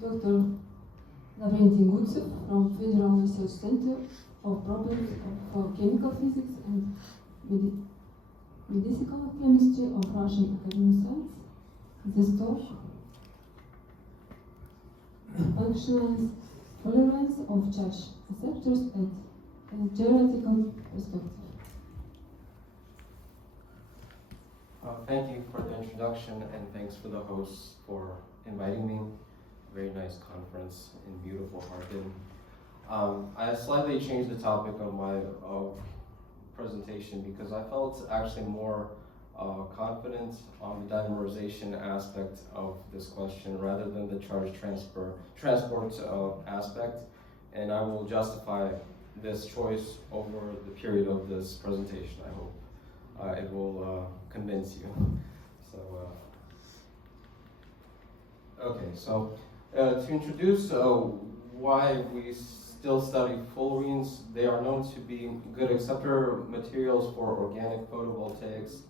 Dr. Gutsev from Federal Research Center of Properties of Chemical Physics and Medicinal Chemistry of Russian Academy of Science. This talk, Functionalized Fullerenes of charge acceptors and theoretical perspective. Thank you for the introduction, and thanks for the hosts for inviting me. Very nice conference in beautiful Harbin. I slightly changed the topic of my presentation because I felt actually more confident on the dimerization aspect of this question rather than the charge transport aspect, and I will justify this choice over the period of this presentation. I hope it will convince you. So to introduce why we still study fullerenes, they are known to be good acceptor materials for organic photovoltaics.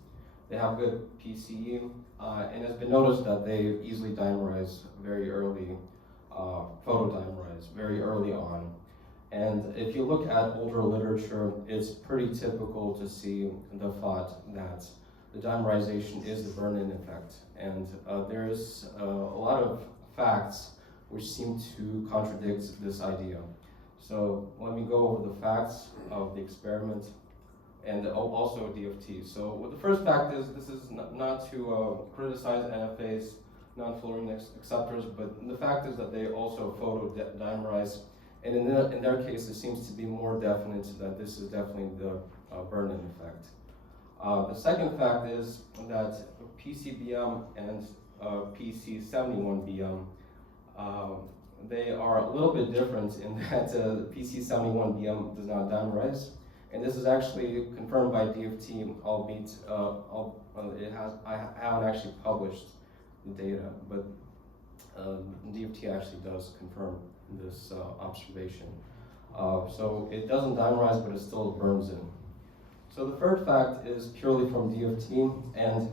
They have good PCE, and it's been noticed that they easily dimerize very early, photodimerize very early on. And if you look at older literature, it's pretty typical to see the thought that the dimerization is the burn-in effect. And there's a lot of facts which seem to contradict this idea. So let me go over the facts of the experiment and also DFT. So the first fact is, this is not to criticize NFA's non-fullerene acceptors, but the fact is that they also photodimerize. And in their case, it seems to be more definite that this is definitely the burn-in effect. The second fact is that PCBM and PC71BM, they are a little bit different in that PC71BM does not dimerize. And this is actually confirmed by DFT, albeit I haven't actually published the data, but DFT actually does confirm this observation. So it doesn't dimerize, but it still burns in. So the third fact is purely from DFT, and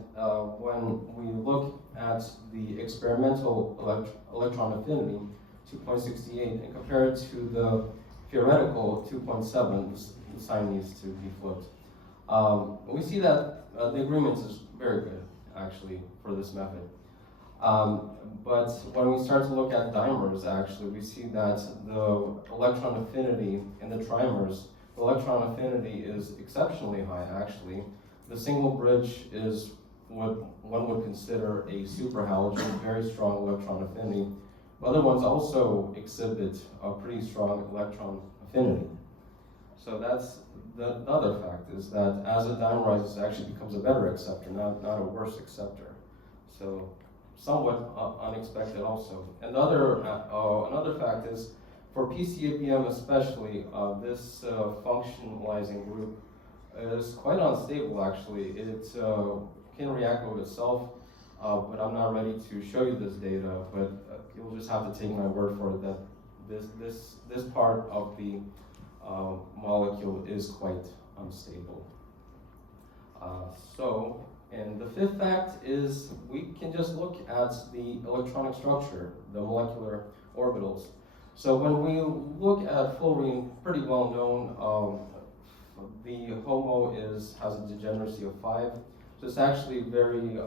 when we look at the experimental electron affinity, 2.68, and compare it to the theoretical 2.7, the sign needs to be flipped. We see that the agreement is very good, actually, for this method. But when we start to look at dimers, actually, we see that the electron affinity in the trimers, the electron affinity is exceptionally high, actually. The single bridge is what one would consider a superhalogen, very strong electron affinity. Other ones also exhibit a pretty strong electron affinity. So that's the other fact, is that as it dimerizes, it actually becomes a better acceptor, not a worse acceptor. So somewhat unexpected also. And another fact is, for PCBM especially, this functionalizing group is quite unstable actually. It can react with itself, but I'm not ready to show you this data, but you'll just have to take my word for it that this part of the molecule is quite unstable. And the fifth fact is we can just look at the electronic structure, the molecular orbitals. So when we look at fullerene, pretty well known, the HOMO has a degeneracy of 5. So it's actually very,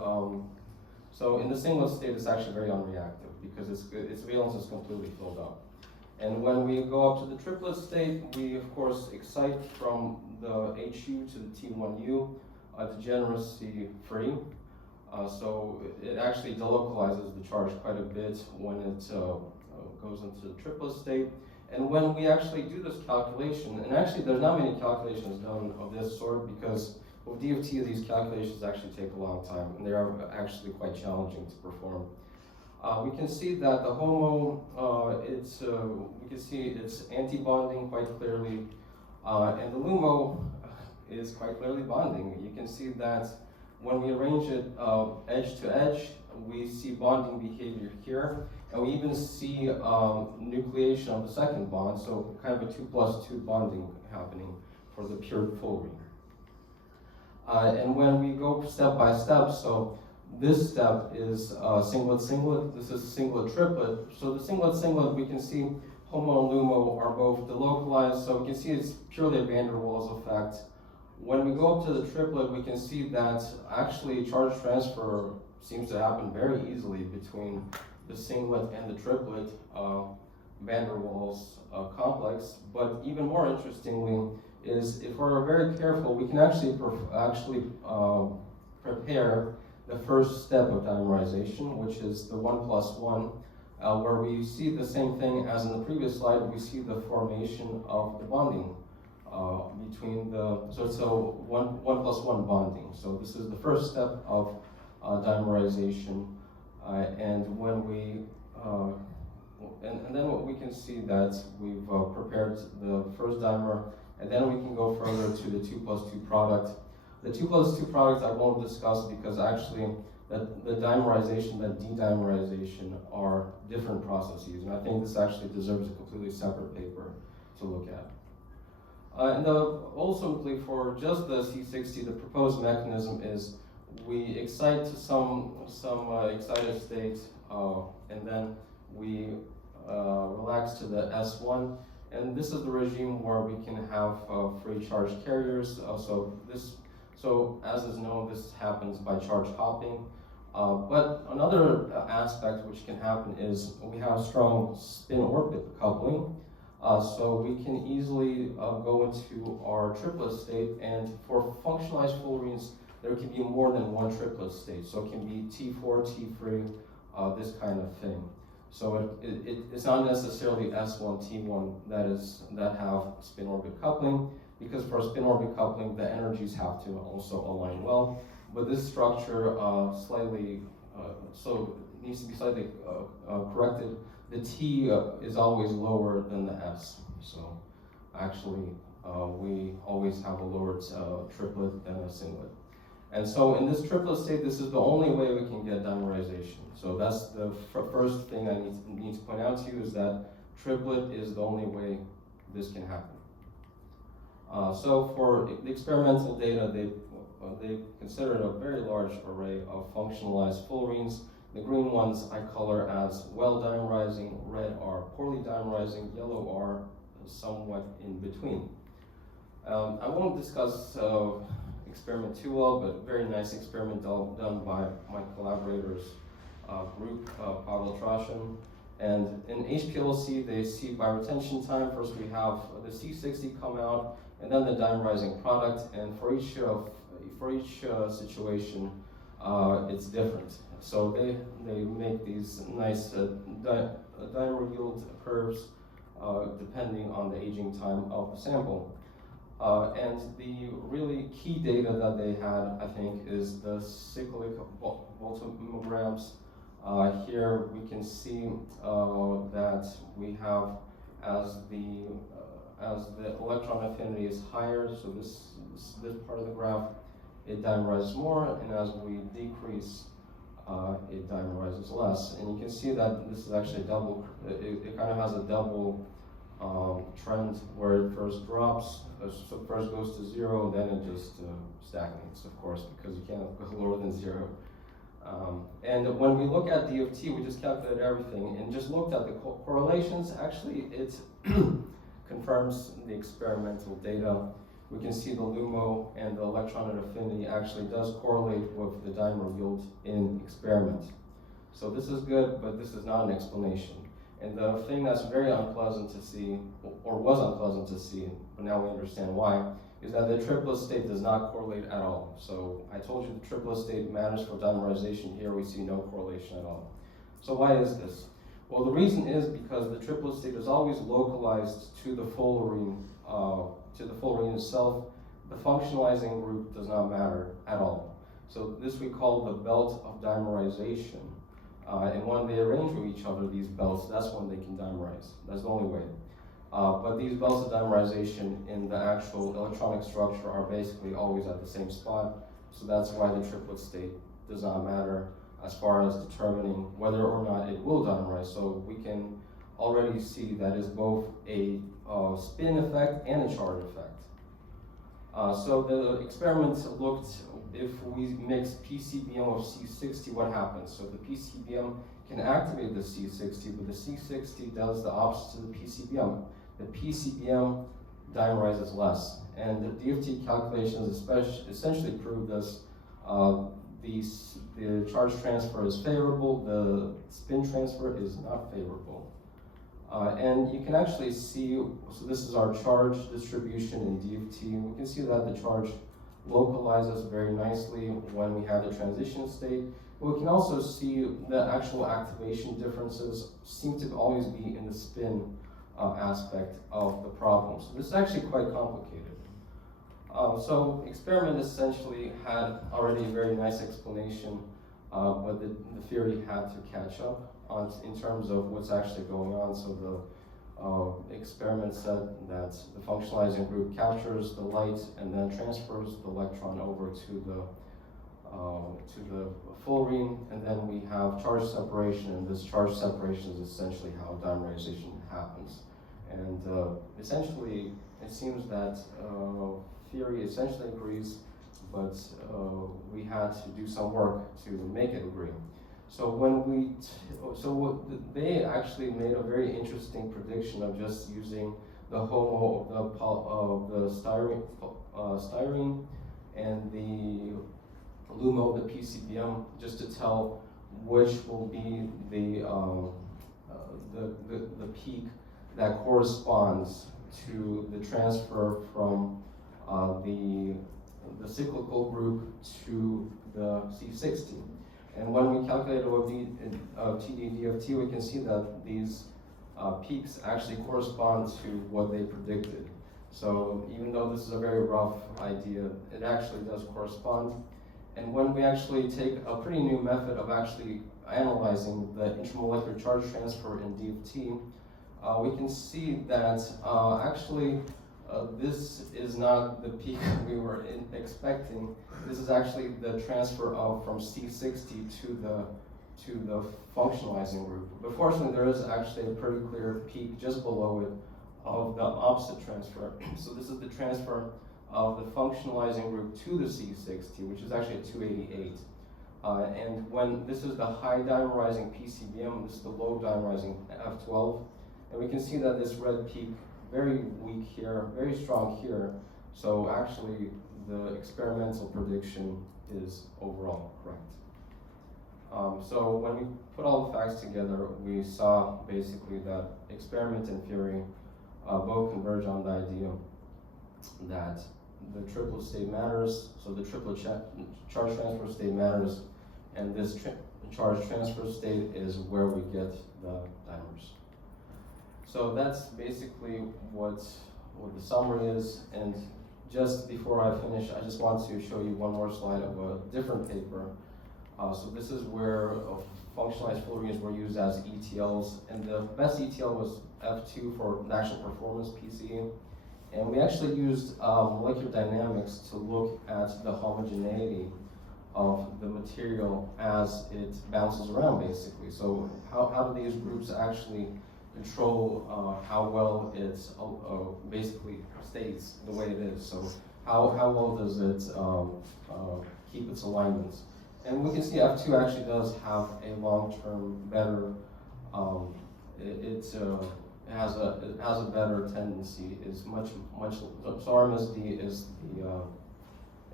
so in the singlet state, it's actually very unreactive because its valence is completely filled up. And when we go up to the triplet state, we of course excite from the HU to the T1U, degeneracy free. So it actually delocalizes the charge quite a bit when it goes into the triplet state. And when we actually do this calculation, and actually there's not many calculations done of this sort because with DFT these calculations actually take a long time and they are actually quite challenging to perform. We can see that the HOMO, we can see it's anti-bonding quite clearly, and the LUMO is quite clearly bonding. You can see that when we arrange it edge to edge, we see bonding behavior here, and we even see nucleation of the second bond, so kind of a 2+2 bonding happening for the pure fullerene. And when we go step by step, so This step is singlet-singlet. This is singlet-triplet. So the singlet-singlet, we can see HOMO and LUMO are both delocalized, so we can see it's purely a van der Waals effect. When we go up to the triplet, we can see that actually charge transfer seems to happen very easily between the singlet and the triplet van der Waals complex. But even more interestingly is if we're very careful, we can actually prepare the first step of dimerization, which is the 1+1, where we see the same thing as in the previous slide. We see the formation of the bonding between the, so 1+1 bonding. So this is the first step of dimerization. And when we, and then what we can see that we've prepared the first dimer, and then we can go further to the 2+2 product. The 2+2 product I won't discuss because actually the dimerization, that de-dimerization are different processes, and I think this actually deserves a completely separate paper to look at. And ultimately for just the C60, the proposed mechanism is we excite to some excited state, and then we relax to the S1, and this is the regime where we can have free charge carriers. So as is known, this happens by charge hopping. But another aspect which can happen is we have strong spin-orbit coupling. So we can easily go into our triplet state, and for functionalized fullerenes, there can be more than one triplet state. So it can be T4, T3, this kind of thing. So it's not necessarily S1, T1 that have spin-orbit coupling, because for spin-orbit coupling, the energies have to also align well. But this structure needs to be slightly corrected. The T is always lower than the S. So actually, we always have a lower triplet than a singlet. And so in this triplet state, this is the only way we can get dimerization. So that's the first thing I need to point out to you, is that triplet is the only way this can happen. So for the experimental data, they considered a very large array of functionalized fullerenes. The green ones I color as well dimerizing, red are poorly dimerizing, yellow are somewhat in between. I won't discuss experiment too well, but very nice experiment done by my collaborators group, Pavel Trashin. And in HPLC, they see by retention time, first we have the C60 come out, and then the dimerizing product, and for each situation, it's different. So they make these nice dimer yield curves depending on the aging time of the sample. And the really key data that they had, I think, is the cyclic voltammograms. Here we can see that we have, as the electron affinity is higher, so this part of the graph, it dimerizes more, and as we decrease, it dimerizes less. And you can see that this is actually double, it kind of has a double trend where it first drops, so first goes to 0, then it just stagnates, of course, because you can't go lower than 0. And when we look at D of t, we just calculated everything and just looked at the correlations. Actually, it confirms the experimental data. We can see the LUMO and the electron affinity actually does correlate with the dimer yield in experiment. So this is good, but this is not an explanation. And the thing that's very unpleasant to see, or was unpleasant to see, but now we understand why, is that the triplet state does not correlate at all. So I told you the triplet state matters for dimerization. Here we see no correlation at all. So why is this? Well, the reason is because the triplet state is always localized to the fullerene itself. The functionalizing group does not matter at all. So this we call the belt of dimerization. And when they arrange with each other, these belts, that's when they can dimerize. That's the only way. But these belts of dimerization in the actual electronic structure are basically always at the same spot. So that's why the triplet state does not matter as far as determining whether or not it will dimerize. So we can already see that it's both a spin effect and a charge effect. So the experiment looked if we mix PCBM with C60, what happens? So the PCBM can activate the C60, but the C60 does the opposite to the PCBM. The PCBM dimerizes less. And the DFT calculations essentially prove this. The charge transfer is favorable, the spin transfer is not favorable. And you can actually see, so this is our charge distribution in DFT. We can see that the charge localizes very nicely when we have the transition state. But we can also see the actual activation differences seem to always be in the spin aspect of the problem. So this is actually quite complicated. So experiment essentially had already a very nice explanation, but the theory had to catch up in terms of what's actually going on. So the experiment said that the functionalizing group captures the light and then transfers the electron over to the fullerene, and then we have charge separation, and this charge separation is essentially how dimerization happens. And essentially, it seems that theory essentially agrees, but we had to do some work to make it agree. So they actually made a very interesting prediction of just using the HOMO of the styrene and the LUMO, the PCBM, just to tell which will be the peak that corresponds to the transfer from the cyclical group to the C60. And when we calculate TD-DFT, we can see that these peaks actually correspond to what they predicted. So even though this is a very rough idea, it actually does correspond. And when we actually take a pretty new method of actually analyzing the intermolecular charge transfer in DFT, we can see that actually this is not the peak we were expecting. This is actually the transfer from C60 to the functionalizing group. But fortunately, there is actually a pretty clear peak just below it of the opposite transfer. So this is the transfer of the functionalizing group to the C60, which is actually at 288. And when this is the high dimerizing PCBM, this is the low dimerizing F12. And we can see that this red peak, very weak here, very strong here. So actually, the experimental prediction is overall correct. So when we put all the facts together, we saw basically that experiment and theory both converge on the idea that the triplet state matters, so the triplet charge transfer state matters, and this charge transfer state is where we get the dimers. So that's basically what the summary is, and just before I finish, I just want to show you one more slide of a different paper. So this is where functionalized fullerenes were used as ETLs, and the best ETL was F2 for the actual performance PCE. And we actually used molecular dynamics to look at the homogeneity of the material as it bounces around, basically. So how do these groups actually control how well it basically stays the way it is? So how well does it keep its alignments? And we can see F2 actually does have a long-term better, it has a better tendency, is much, so RMSD is the,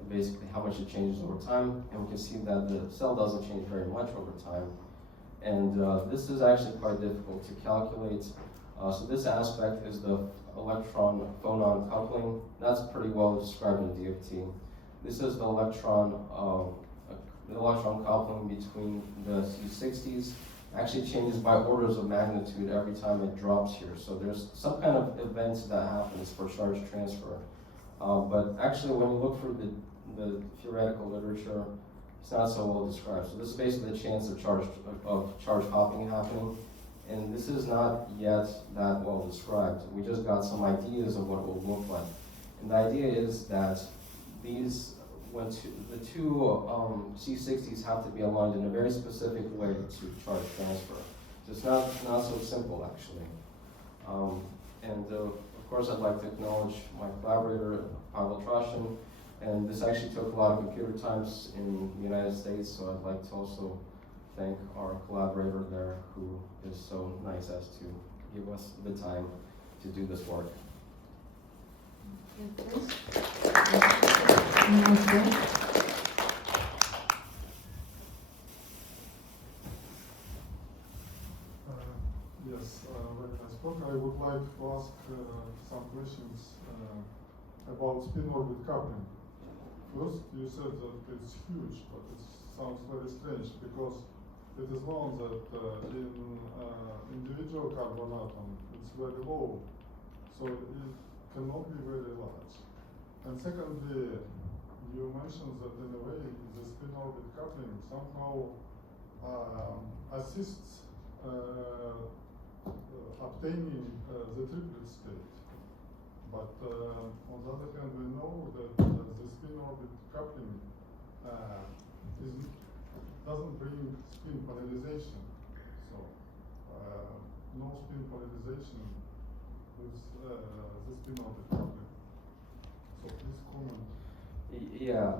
basically how much it changes over time, and we can see that the cell doesn't change very much over time. And this is actually quite difficult to calculate. So this aspect is the electron-phonon coupling. That's pretty well described in DFT. This is the electron coupling between the C60s. Actually changes by orders of magnitude every time it drops here. So there's some kind of event that happens for charge transfer. But actually when you look for the theoretical literature, it's not so well described. So this is basically the chance of charge hopping happening. And this is not yet that well described. We just got some ideas of what it will look like. And the idea is that these, the two C60s have to be aligned in a very specific way to charge transfer. So it's not so simple, actually. And of of course, I'd like to acknowledge my collaborator, Pavel Trashin, and this actually took a lot of computer times in the United States, so I'd like to also thank our collaborator there, who is so nice as to give us the time to do this work. Yes, when I spoke, I would like to ask some questions about spin-orbit coupling. First, you said that it's huge, but it sounds very strange because it is known that in individual carbon atom it's very low, so it cannot be very large. And secondly, you mentioned that in a way the spin-orbit coupling somehow assists obtaining the triplet state. But on the other hand, we know that the spin-orbit coupling doesn't bring spin polarization. So no spin polarization with the spin-orbit coupling. So please comment. Yeah,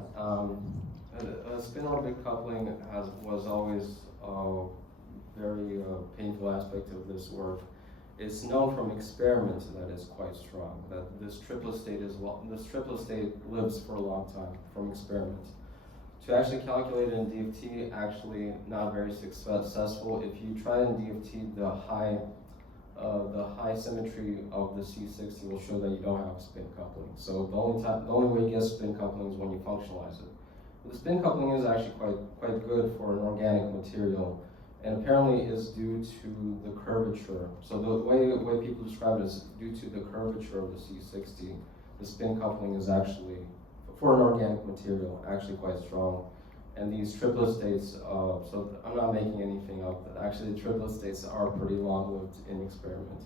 spin-orbit coupling was always a very painful aspect of this work. It's known from experiments that it's quite strong, that this triplet state lives for a long time from experiments. To actually calculate it in DFT, actually not very successful. If you try in DFT, the high symmetry of the C60 will show that you don't have spin coupling. So the only way you get spin coupling is when you functionalize it. But the spin coupling is actually quite good for an organic material, and apparently is due to the curvature. So the way people describe it is due to the curvature of the C60. The spin coupling is actually, for an organic material, actually quite strong. And these triplet states, so I'm not making anything up, but actually the triplet states are pretty long-lived in experiment.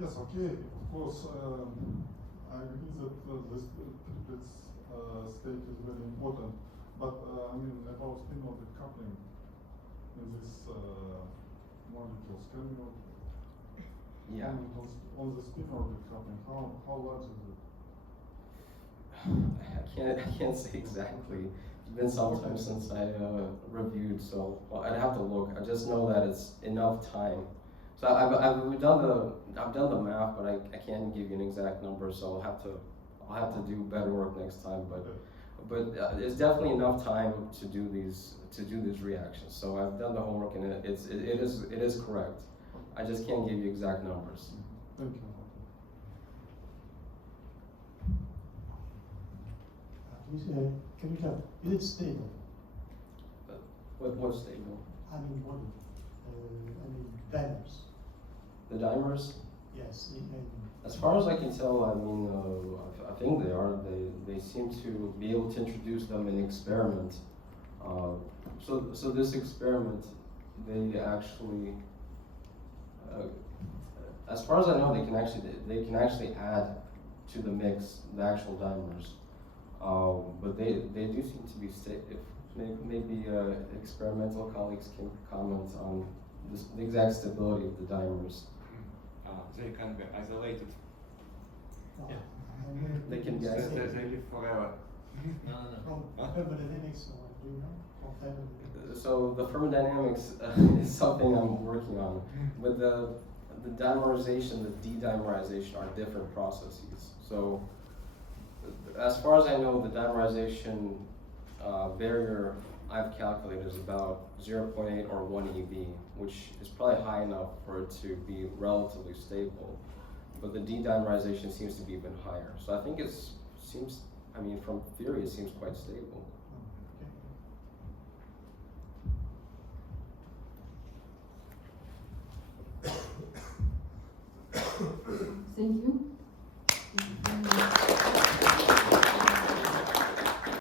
Yes, okay, of course, I agree that this triplet state is very important, but I mean about spin-orbit coupling in these molecules, can you comment on the spin-orbit coupling? How large is it? I can't say exactly. It's been some time since I reviewed, so I'd have to look. I just know that it's enough time. So I've done the math, but I can't give you an exact number. So I'll have to do better work next time. But it's definitely enough time to do these reactions. So I've done the homework, and it is correct. I just can't give you exact numbers. Thank you. Can you tell, is it stable? What's stable? I mean, what? Dimers. The dimers? Yes. As far as I can tell, I mean, I think they are. They seem to be able to introduce them in experiment. So this experiment, they actually, as far as I know, they can actually add to the mix the actual dimers. But they do seem to be stable. Maybe experimental colleagues can comment on the exact stability of the dimers. They can be isolated. No. Yeah. They can be They isolated. live forever. From thermodynamics, or do you know? From thermodynamics. So the thermodynamics is something I'm working on. But the dimerization, the de-dimerization are different processes. So as far as I know, the dimerization barrier I've calculated is about 0.8 or 1 eV, which is probably high enough for it to be relatively stable. But the de-dimerization seems to be even higher. So I think from theory, it seems quite stable. Thank you.